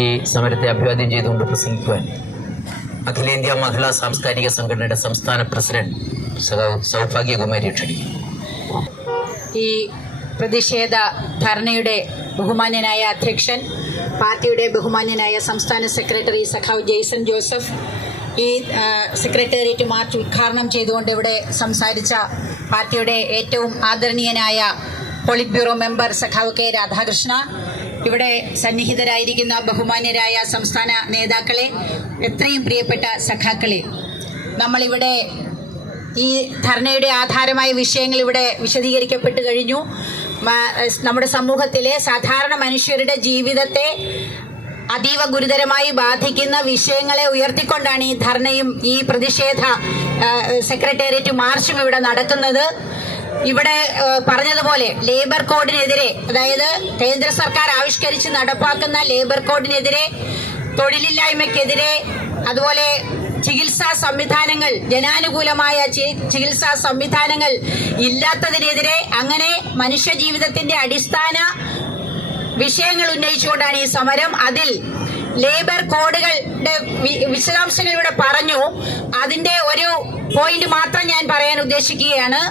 ഈ സമരത്തെ അഭിവാദ്യം ചെയ്തുകൊണ്ട് പ്രസംഗിക്കുവാൻ അഖിലേന്ത്യാ മഹിളാ സാംസ്കാരിക സംഘടനയുടെ സംസ്ഥാന പ്രസിഡന്റ് സൗഭാഗ്യകുമാരി ക്ഷണിക്കും. ഈ പ്രതിഷേധ ധർണയുടെ ബഹുമാന്യനായ അധ്യക്ഷൻ, പാർട്ടിയുടെ ബഹുമാന്യനായ സംസ്ഥാന സെക്രട്ടറി സഖാവ് ജെയ്സൺ ജോസഫ്, ഈ സെക്രട്ടേറിയറ്റ് മാർച്ച് ഉദ്ഘാടനം ചെയ്തുകൊണ്ട് ഇവിടെ സംസാരിച്ച പാർട്ടിയുടെ ഏറ്റവും ആദരണീയനായ പോളിറ്റ് ബ്യൂറോ മെമ്പർ സഖാവ് കെ രാധാകൃഷ്ണ, ഇവിടെ സന്നിഹിതരായിരിക്കുന്ന ബഹുമാന്യരായ സംസ്ഥാന നേതാക്കളെ, എത്രയും പ്രിയപ്പെട്ട സഖാക്കളെ, നമ്മളിവിടെ ഈ ധർണയുടെ ആധാരമായ വിഷയങ്ങൾ ഇവിടെ വിശദീകരിക്കപ്പെട്ട് കഴിഞ്ഞു. നമ്മുടെ സമൂഹത്തിലെ സാധാരണ മനുഷ്യരുടെ ജീവിതത്തെ അതീവ ഗുരുതരമായി ബാധിക്കുന്ന വിഷയങ്ങളെ ഉയർത്തിക്കൊണ്ടാണ് ഈ ധർണയും ഈ പ്രതിഷേധ സെക്രട്ടേറിയറ്റ് മാർച്ചും ഇവിടെ നടക്കുന്നത്. ഇവിടെ പറഞ്ഞതുപോലെ ലേബർ കോഡിനെതിരെ, അതായത് കേന്ദ്ര സർക്കാർ ആവിഷ്കരിച്ച് നടപ്പാക്കുന്ന ലേബർ കോഡിനെതിരെ, തൊഴിലില്ലായ്മയ്ക്കെതിരെ, അതുപോലെ ചികിത്സാ സംവിധാനങ്ങൾ, ജനാനുകൂലമായ ചികിത്സാ സംവിധാനങ്ങൾ ഇല്ലാത്തതിനെതിരെ, അങ്ങനെ മനുഷ്യ ജീവിതത്തിന്റെ അടിസ്ഥാന വിഷയങ്ങൾ ഉന്നയിച്ചുകൊണ്ടാണ് ഈ സമരം. അതിൽ ലേബർ കോഡുകളുടെ വിശദാംശങ്ങൾ ഇവിടെ പറഞ്ഞു. അതിന്റെ ഒരു പോയിന്റ് മാത്രം ഞാൻ പറയാൻ ഉദ്ദേശിക്കുകയാണ്.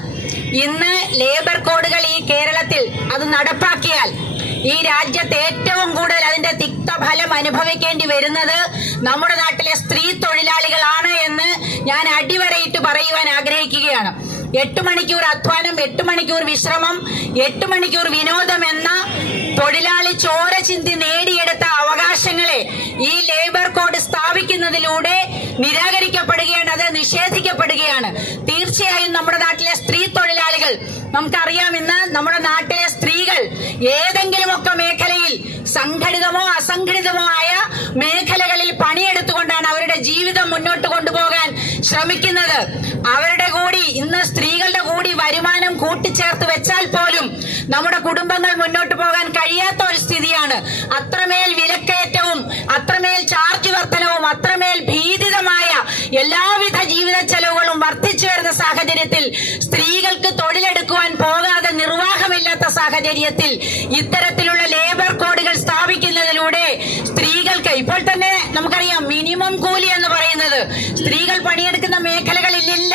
ഇന്ന് ലേബർ കോഡുകൾ ഈ കേരളത്തിൽ അത് നടപ്പാക്കിയാൽ ഈ രാജ്യത്ത് ഏറ്റവും കൂടുതൽ അതിന്റെ തിക്തഫലം അനുഭവിക്കേണ്ടി വരുന്നത് നമ്മുടെ നാട്ടിലെ സ്ത്രീ തൊഴിലാളികളാണ് എന്ന് ഞാൻ അടിവരയിട്ട് പറയുവാൻ ആഗ്രഹിക്കുകയാണ്. 8 മണിക്കൂർ അധ്വാനം, 8 മണിക്കൂർ വിശ്രമം, 8 മണിക്കൂർ വിനോദം എന്ന തൊഴിലാളി ചോര ചിന്തി നേടിയെടുത്ത അവകാശങ്ങളെ ഈ ലേബർ കോഡ് സ്ഥാപിക്കുന്നതിലൂടെ നിരാകരിക്കപ്പെടുകയാണ്, അത് നിഷേധിക്കപ്പെടുകയാണ്. തീർച്ചയായും നമ്മുടെ നാട്ടിലെ സ്ത്രീ തൊഴിലാളികൾ, നമുക്കറിയാം, ഇന്ന് നമ്മുടെ നാട്ടിലെ സ്ത്രീകൾ ഏതെങ്കിലുമൊക്കെ മേഖലയിൽ സംഘടിതമോ അസംഘടിതമോ ആയ മേഖലകളിൽ പണിയെടുത്തുകൊണ്ടാണ് അവരുടെ ജീവിതം മുന്നോട്ട് കൊണ്ടുപോകാൻ ശ്രമിക്കുന്നത്. അവരുടെ കൂടി ഇന്ന് സ്ത്രീകളുടെ കൂടി വരുമാനം കൂട്ടിച്ചേർത്ത് വെച്ചാൽ പോലും നമ്മുടെ കുടുംബങ്ങൾ മുന്നോട്ട് പോകാൻ കഴിയാത്ത ഒരു സ്ഥിതിയാണ്. അത്രമേൽ വിലക്കയറ്റവും അത്രമേൽ ചാർജ് വർധനവും അത്രമേൽ ഭീതിതമായ എല്ലാവിധ ജീവിത ചെലവുകളും വർദ്ധിച്ചു വരുന്ന സാഹചര്യത്തിൽ സ്ത്രീകൾക്ക് തൊഴിലെടുക്കുവാൻ പോകാതെ നിർവാഹമില്ലാത്ത സാഹചര്യത്തിൽ ഇത്തരത്തിലുള്ള ലേബർ കോഡുകൾ സ്ഥാപിക്കുന്നതിലൂടെ സ്ത്രീകൾക്ക് ഇപ്പോൾ തന്നെ നമുക്കറിയാം, മിനിമം കൂലി എന്ന് പറയുന്നത് സ്ത്രീകൾ പണിയെടുക്കുന്ന മേഖലകളിലില്ല.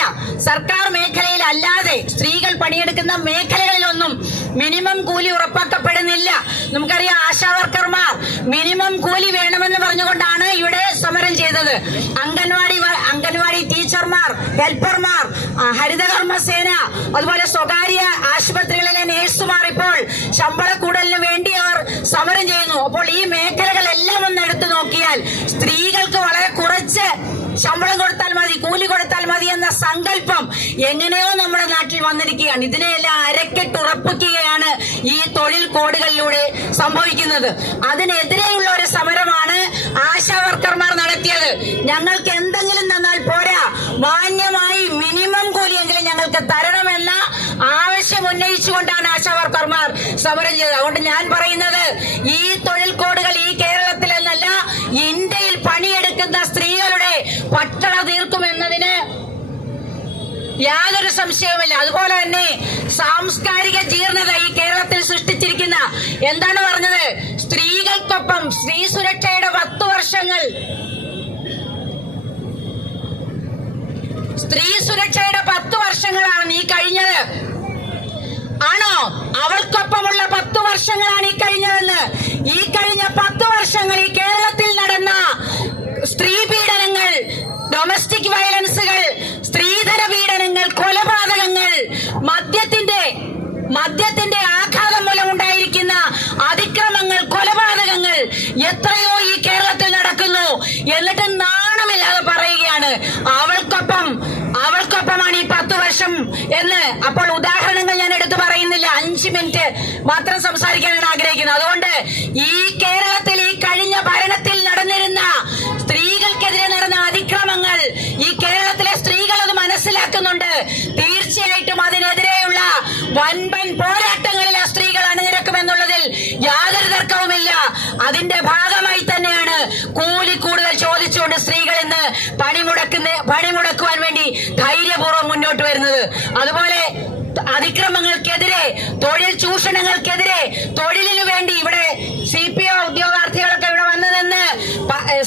സർക്കാർ മേഖലയിൽ അല്ലാതെ സ്ത്രീകൾ പണിയെടുക്കുന്ന മേഖലകളിലൊന്നും മിനിമം കൂലി ഉറപ്പാക്കപ്പെടുന്നില്ല. നമുക്കറിയാം, ആശാ വർക്കർമാർ മിനിമം കൂലി വേണമെന്ന് പറഞ്ഞുകൊണ്ടാണ് ഇവിടെ സമരം ചെയ്തത്. അംഗൻവാടി ടീച്ചർമാർ, ഹെൽപ്പർമാർ, ഹരിതകർമ്മസേന, അതുപോലെ സ്വകാര്യ ആശുപത്രികളിലെ നേഴ്സുമാർ ഇപ്പോൾ ശമ്പള കൂടുതലിന് വേണ്ടി അവർ സമരം ചെയ്യുന്നു. അപ്പോൾ ഈ മേഖലകളെല്ലാം ഒന്ന് എടുത്തു നോക്കിയാൽ സ്ത്രീകൾക്ക് വളരെ കുറച്ച് ശമ്പളം കൊടുത്താൽ മതി, കൂലി കൊടുത്താൽ മതി എന്ന സങ്കല്പം എങ്ങനെയോ നമ്മുടെ നാട്ടിൽ വന്നിരിക്കുകയാണ്. ഇതിനെയെല്ലാം അരക്കെട്ടുറപ്പിക്കുകയാണ് ഈ തൊഴിൽ കോഡുകളിലൂടെ സംഭവിക്കുന്നത്. അതിനെതിരെയുള്ള ഒരു സമരമാണ് ആശാ വർക്കർമാർ നടത്തിയത്. ഞങ്ങൾക്ക് എന്തെങ്കിലും തന്നാൽ പോരാ, മാന്യമായി മിനിമം കൂലിയെങ്കിലും ഞങ്ങൾക്ക് തരണമെന്ന ആവശ്യം ഉന്നയിച്ചുകൊണ്ടാണ് ആശാ വർക്കർമാർ സമരം ചെയ്തത്. അതുകൊണ്ട് ഞാൻ പറയുന്നത്, ഈ തൊഴിൽ കോഡുകൾ ഈ കേരളത്തിൽ എന്നല്ല ഇന്ത്യയിൽ പണിയെടുക്കുന്ന സ്ത്രീകളുടെ പട്ടണ തീർക്കുമെന്നതിന് യാതൊരു സംശയവുമില്ല. അതുപോലെ തന്നെ സാംസ്കാരിക ജീർണത ഈ കേരളത്തിൽ സൃഷ്ടിച്ചിരിക്കുന്ന, എന്താണ് പറഞ്ഞത്, സ്ത്രീകൾക്കൊപ്പം സ്ത്രീ സുരക്ഷയുടെ 10 വർഷങ്ങൾ, സ്ത്രീ സുരക്ഷയുടെ 10 വർഷങ്ങളാണ് ഈ കഴിഞ്ഞത്. ആണോ? അവൾക്കൊപ്പമുള്ള 10 വർഷങ്ങളാണ് ഈ കഴിഞ്ഞതെന്ന്. ഈ കഴിഞ്ഞ 10 വർഷങ്ങൾ ഈ കേരളത്തിൽ നടന്ന സ്ത്രീ പീഡനങ്ങൾ, ഡൊമസ്റ്റിക് വയലൻസുകൾ, സ്ത്രീധന പീഡനങ്ങൾ, കൊലപാതകങ്ങൾ, മദ്യത്തിന്റെ ആഘാതം മൂലം ഉണ്ടായിരിക്കുന്ന അതിക്രമങ്ങൾ, കൊലപാതകങ്ങൾ എത്രയോ ഈ കേരളത്തിൽ നടക്കുന്നു. എന്നിട്ട് നാണമില്ലാതെ പറയുകയാണ് അവൾക്കൊപ്പമാണ് ഈ 10 വർഷം എന്ന്. അപ്പോൾ ഉദാഹരണങ്ങൾ ഞാൻ എടുത്തു പറയുന്നില്ല, 5 മിനിറ്റ് മാത്രം സംസാരിക്കാനാണ് ആഗ്രഹിക്കുന്നത്. അതുകൊണ്ട് ഈ കേരളത്തിൽ ഈ കഴിഞ്ഞ ഭരണത്തിൽ നടന്നിരുന്ന സ്ത്രീകൾക്കെതിരെ നടന്ന അതിക്രമങ്ങൾ ഈ കേരളത്തിലെ സ്ത്രീകൾ അത് മനസ്സിലാക്കുന്നുണ്ട്. തീർച്ചയായിട്ടും അതിനെതിരെയുള്ള വൻപൻ പോരാട്ടങ്ങളിൽ ആ സ്ത്രീകൾ അണിനിരക്കുമെന്നുള്ളതിൽ യാതൊരു തർക്കവുമില്ല. അതിന്റെ ഭാഗമായി തന്നെയാണ് കൂലി കൂടുതൽ ചോദിച്ചുകൊണ്ട് സ്ത്രീകൾ ഇന്ന് പണിമുടക്കുവാൻ വേണ്ടി ധൈര്യപൂർവ്വം മുന്നോട്ട് വരുന്നത്. അതുപോലെ അതിക്രമങ്ങൾക്കെതിരെ, തൊഴിൽ ചൂഷണങ്ങൾക്കെതിരെ, തൊഴിലിനു വേണ്ടി ഇവിടെ CPO ഉദ്യോഗാർത്ഥികളൊക്കെ ഇവിടെ വന്നു നിന്ന്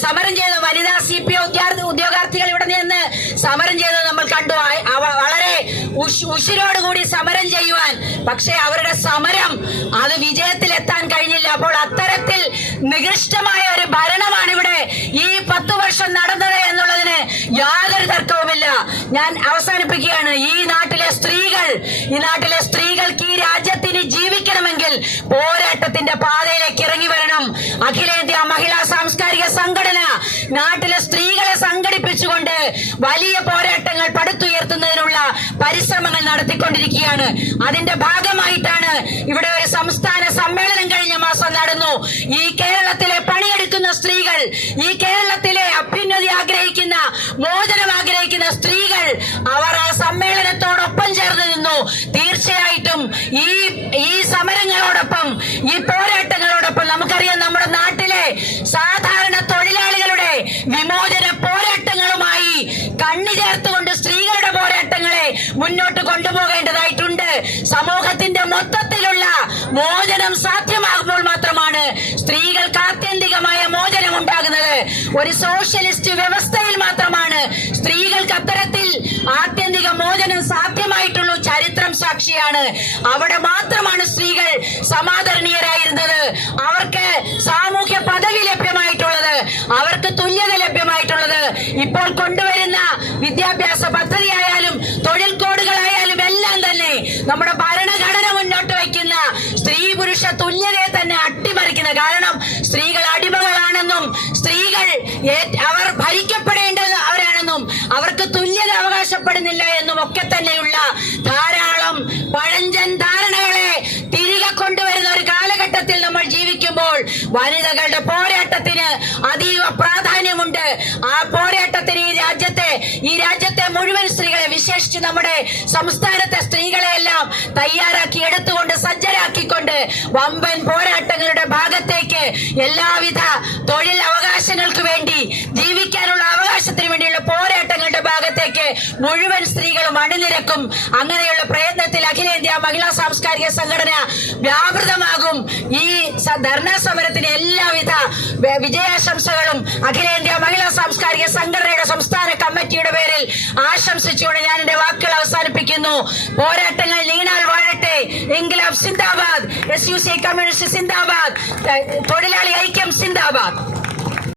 സമരം ചെയ്ത വനിതാ CPO ഉദ്യോഗാർത്ഥികൾ ഇവിടെ നിന്ന് സമരം ചെയ്തത് നമ്മൾ കണ്ടു. വളരെ ഉശിരോടുകൂടി സമരം ചെയ്യുവാൻ, പക്ഷേ അവരുടെ സമരം അത് വിജയത്തിലെത്താൻ കഴിഞ്ഞില്ല. അപ്പോൾ അത്തരത്തിൽ നികൃഷ്ടമായ ഒരു ഭരണമാണ് ഇവിടെ ഈ 10 വർഷം നടന്നത് എന്നുള്ളതിന് യാതൊരു തർക്കവുമില്ല. ഞാൻ അവസാനിപ്പിക്കുകയാണ്. ഈ നാട്ടിലെ സ്ത്രീകൾക്ക് ഈ രാജ്യത്തിന് ജീവിക്കണമെങ്കിൽ പോരാട്ടത്തിന്റെ പാതയിലേക്ക് ഇറങ്ങി വരണം. അഖിലേന്ത്യാ മഹിളാ സാംസ്കാരിക സംഘടന നാട്ടിലെ സ്ത്രീകളെ സംഘടിപ്പിച്ചുകൊണ്ട് വലിയ പോരാട്ടങ്ങൾ പടുത്തുയർത്തുന്നതിനുള്ള പരിശ്രമങ്ങൾ നടത്തിക്കൊണ്ടിരിക്കുകയാണ്. അതിന്റെ ഭാഗമായിട്ടാണ് ഇവിടെ ഒരു സംസ്ഥാന സമ്മേളനം കഴിഞ്ഞ മാസം നടന്നു. ഈ കേരളത്തിലെ പണിയെടുക്കുന്ന സ്ത്രീകൾ, ഈ കേരളത്തിലെ അഭ്യുന്നതി ആഗ്രഹിക്കുന്ന, മോചനം ആഗ്രഹിക്കുന്ന സ്ത്രീകൾ, അവർ ആ സമ്മേളനത്തോടൊപ്പം ചേർന്ന് നിന്നു. തീർച്ചയായിട്ടും ഈ സമരങ്ങളോടൊപ്പം, ഈ പോരാട്ടങ്ങളോടൊപ്പം നമുക്കറിയാം നമ്മുടെ നാട്ടിലെ സാധാരണ തൊഴിലാളികളുടെ വിമോചന പോരാട്ടങ്ങളുമായി കണ്ണി ചേർത്തുകൊണ്ട് സ്ത്രീകളുടെ പോരാട്ടങ്ങളെ മുന്നോട്ട് കൊണ്ടുപോകേണ്ടതായിട്ടുണ്ട്. സമൂഹത്തിന്റെ മൊത്തത്തിലുള്ള മോചനം സാധ്യമാകുമ്പോൾ മാത്രമാണ് സ്ത്രീകൾക്ക് ആത്യന്തികമായ മോചനം ഉണ്ടാകുന്നത്. ഒരു സോഷ്യലിസ്റ്റ് വ്യവസ്ഥയിൽ മാത്രമാണ് സ്ത്രീകൾക്ക് അത്തരത്തിൽ ആത്യന്തിക മോചനം സാധ്യമായിട്ടുള്ളൂ. ചരിത്രം സാക്ഷിയാണ്. അവിടെ മാത്രമാണ് സ്ത്രീകൾ സമാദരണീയരായിരുന്നത്. അവർക്ക് സാമൂഹ്യ പദവി ലഭ്യമായിട്ടുള്ളത്, അവർക്ക് തുല്യത ലഭ്യമായിട്ടുള്ളത്. ഇപ്പോൾ കൊണ്ടുവരുന്ന വിദ്യാഭ്യാസ പദ്ധതിയായാലും തൊഴിൽ കോഡുകളായാലും എല്ലാം തന്നെ നമ്മുടെ ഭരണഘടന മുന്നോട്ട് വയ്ക്കുന്ന സ്ത്രീ പുരുഷ തുല്യതയെ തന്നെ അട്ടിമറിക്കുന്ന, കാരണം സ്ത്രീകൾ അടിമകളാണെന്നും സ്ത്രീകൾ അവർ ഭരിക്കപ്പെടേണ്ടവരാണെന്നും അവർക്ക് തുല്യത അവകാശപ്പെടുന്നില്ല എന്നും ഒക്കെ തന്നെയുള്ള ധാരാളം പഴഞ്ചൻ ധാരണകളെ തിരികെ കൊണ്ടുവരുന്ന ഒരു കാലഘട്ടത്തിൽ നമ്മൾ ജീവിക്കുമ്പോൾ വനിതകളുടെ പോരാട്ടത്തിന് അതീവ പ്രാധാന്യമുണ്ട്. ആ പോരാട്ടത്തിന് ഈ രാജ്യത്തെ മുഴുവൻ സ്ത്രീകളെ, വിശേഷിച്ച് നമ്മുടെ സംസ്ഥാനത്തെ സ്ത്രീകളെയെല്ലാം തയ്യാറാക്കി എടുത്തുകൊണ്ട് സജ്ജരാക്കിക്കൊണ്ട് വമ്പൻ പോരാട്ടങ്ങളുടെ ഭാഗത്തേക്ക്, എല്ലാവിധ തൊഴിൽ അവകാശങ്ങൾക്ക് വേണ്ടി, ജീവിക്കാനുള്ള അവകാശത്തിന് വേണ്ടിയുള്ള പോരാട്ടങ്ങളുടെ ഭാഗത്തേക്ക് മുഴുവൻ സ്ത്രീകളും അണിനിരക്കും. അങ്ങനെയുള്ള പ്രയത്നത്തിൽ അഖിലേന്ത്യാ മഹിളാ സാംസ്കാരിക സംഘടന വ്യാപൃതമാകും. ഈ ധർണാ സമരത്തിന് എല്ലാവിധ വിജയാശംസകളും അഖിലേന്ത്യാ മഹിളാ സാംസ്കാരിക സംഘടനയുടെ സംസ്ഥാന കമ്മിറ്റിയുടെ പേരിൽ ആശംസിച്ചുകൊണ്ട് ഞാൻ എന്റെ വാക്കുകൾ അവസാനിപ്പിക്കുന്നു. പോരാട്ടങ്ങൾ നീണാൽ വാഴട്ടെ. ഇൻക്ലാബ് സിന്ദാബാദ്, SUC കമ്മ്യൂണിസ്റ്റ് സിന്ദാബാദ്, തൊഴിലാളി ഐക്യം സിന്ദാബാദ്.